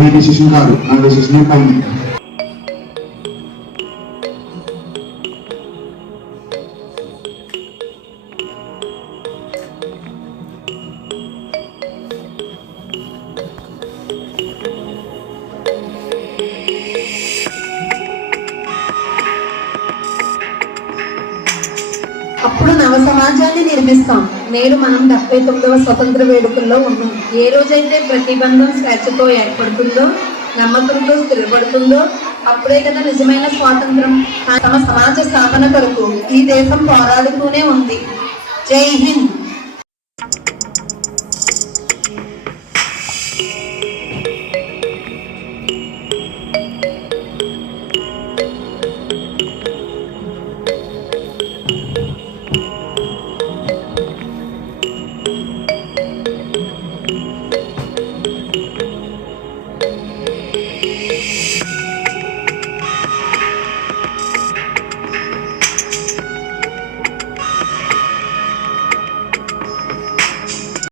మీ decision కాదు, నా decision కానీ. అప్పుడు నవ సమాజాన్ని నిర్మిస్తాం. నేడు మనం 79వ స్వతంత్ర వేడుకల్లో ఉన్నాం. ఏ రోజైతే ప్రతిబంధం స్వేచ్ఛతో ఏర్పడుతుందో, నమ్మకంతో స్థిరపడుతుందో అప్పుడే కదా నిజమైన స్వాతంత్రం. తమ సమాజ స్థాపన కొరకు ఈ దేశం పోరాడుతూనే ఉంది. జై హింద్.